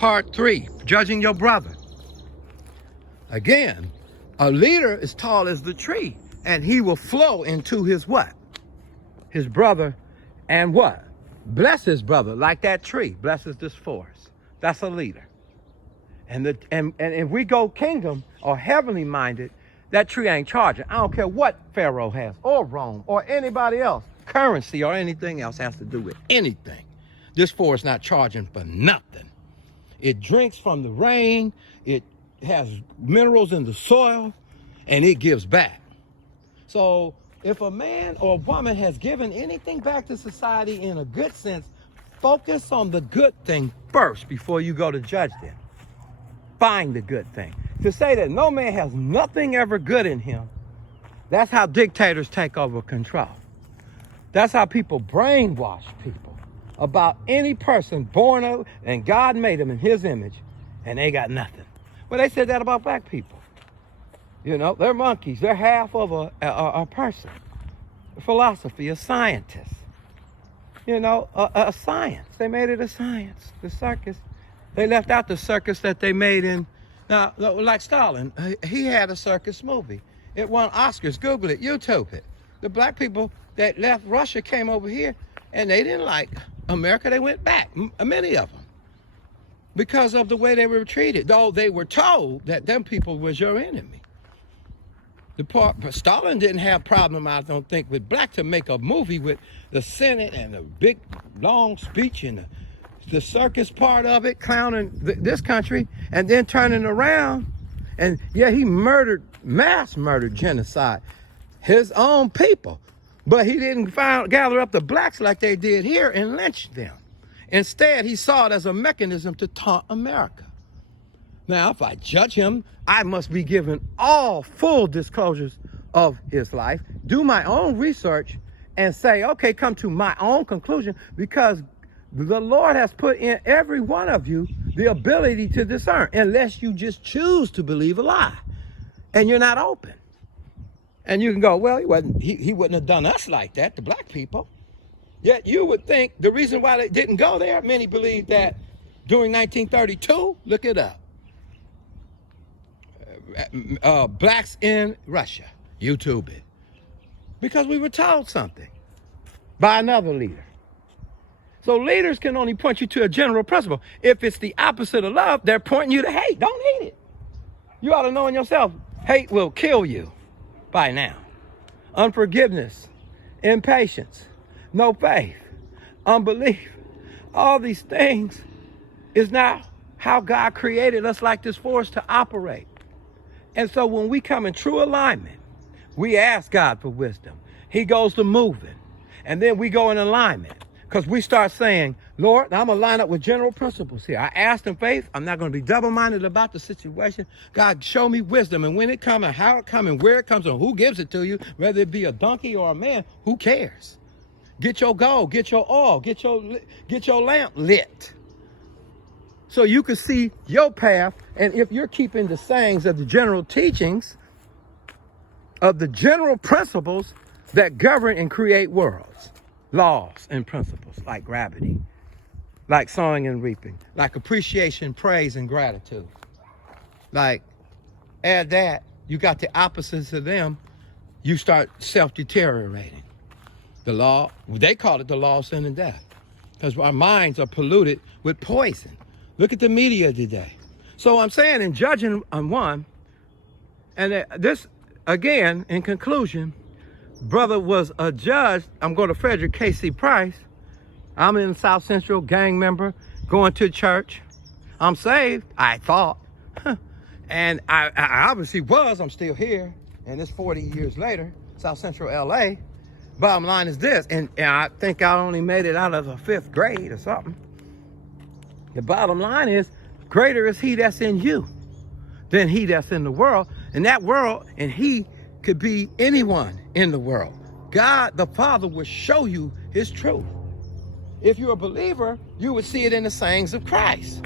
Part 3, judging your brother. Again, a leader is tall as the tree, and he will flow into his what? His brother, and what? Bless his brother like that tree blesses this forest. That's a leader. And if we go kingdom or heavenly minded, that tree ain't charging. I don't care what Pharaoh has, or Rome, or anybody else. Currency or anything else has to do with anything. This forest not charging for nothing. It drinks from the rain, it has minerals in the soil, and it gives back. So if a man or a woman has given anything back to society in a good sense, focus on the good thing first before you go to judge them. Find the good thing. To say that no man has nothing ever good in him, that's how dictators take over control. That's how people brainwash people about any person born of, and God made them in his image, and they got nothing. Well, they said that about black people. You know, they're monkeys. They're half of a person. A philosophy, a scientist. You know, a science. They made it a science. The circus. They left out the circus that they made in, now, like Stalin. He had a circus movie. It won Oscars. Google it. YouTube it. The black people that left Russia came over here, and they didn't like America. They went back, many of them, because of the way they were treated, though they were told that them people was your enemy. Stalin didn't have problem, I don't think, with black to make a movie with the Senate and a big, long speech and the circus part of it, clowning this country, and then turning around. And yeah, he mass murdered, genocide, his own people. But he didn't gather up the blacks like they did here and lynch them. Instead, he saw it as a mechanism to taunt America. Now, if I judge him, I must be given all full disclosures of his life, do my own research, and say, okay, come to my own conclusion, because the Lord has put in every one of you the ability to discern, unless you just choose to believe a lie, and you're not open. And you can go, well, he wouldn't have done us like that, the black people. Yet you would think the reason why they didn't go there, many believe that during 1932, look it up, blacks in Russia, YouTube it. Because we were told something by another leader. So leaders can only point you to a general principle. If it's the opposite of love, they're pointing you to hate. Don't hate it. You ought to know in yourself, hate will kill you by now. Unforgiveness, impatience, no faith, unbelief, all these things is not how God created us like this for us to operate. And so when we come in true alignment, we ask God for wisdom. He goes to moving. And then we go in alignment. Because we start saying, Lord, I'm going to line up with general principles here. I asked in faith. I'm not going to be double-minded about the situation. God, show me wisdom. And when it comes, and how it comes, and where it comes, and who gives it to you, whether it be a donkey or a man, who cares? Get your gold, get your oil, get your lamp lit, so you can see your path. And if you're keeping the sayings of the general teachings, of the general principles that govern and create worlds, laws and principles like gravity, like sowing and reaping, like appreciation, praise, and gratitude. Like, add that, you got the opposites of them, you start self-deteriorating. The law, they call it the law of sin and death, because our minds are polluted with poison. Look at the media today. So I'm saying, in judging on one, and this, again, in conclusion, brother was a judge. I'm going to Frederick K.C. Price. I'm in South Central, gang member, going to church. I'm saved, I thought. And I obviously was. I'm still here. And it's 40 years later, South Central L.A. Bottom line is this, and I think I only made it out of the 5th grade or something. The bottom line is, greater is he that's in you than he that's in the world. And that world, and he could be anyone in the world. God, the Father, will show you his truth. If you're a believer, you would see it in the sayings of Christ.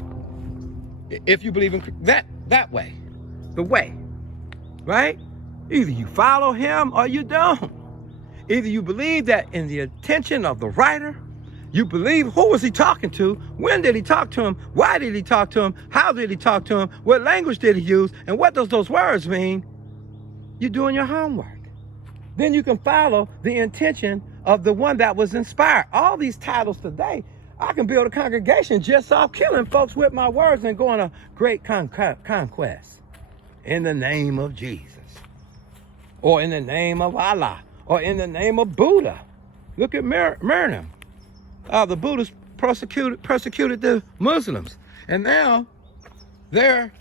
If you believe in that way, the way, right? Either you follow him or you don't. Either you believe that in the intention of the writer, You believe, who was he talking to? When did he talk to him? Why did he talk to him? How did he talk to him? What language did he use? And what does those words mean? You're doing your homework. Then you can follow the intention of the one that was inspired. All these titles today, I can build a congregation just off killing folks with my words and going a great conquest. In the name of Jesus. Or in the name of Allah. Or in the name of Buddha. Look at Miriam. The Buddhists persecuted the Muslims. And now they're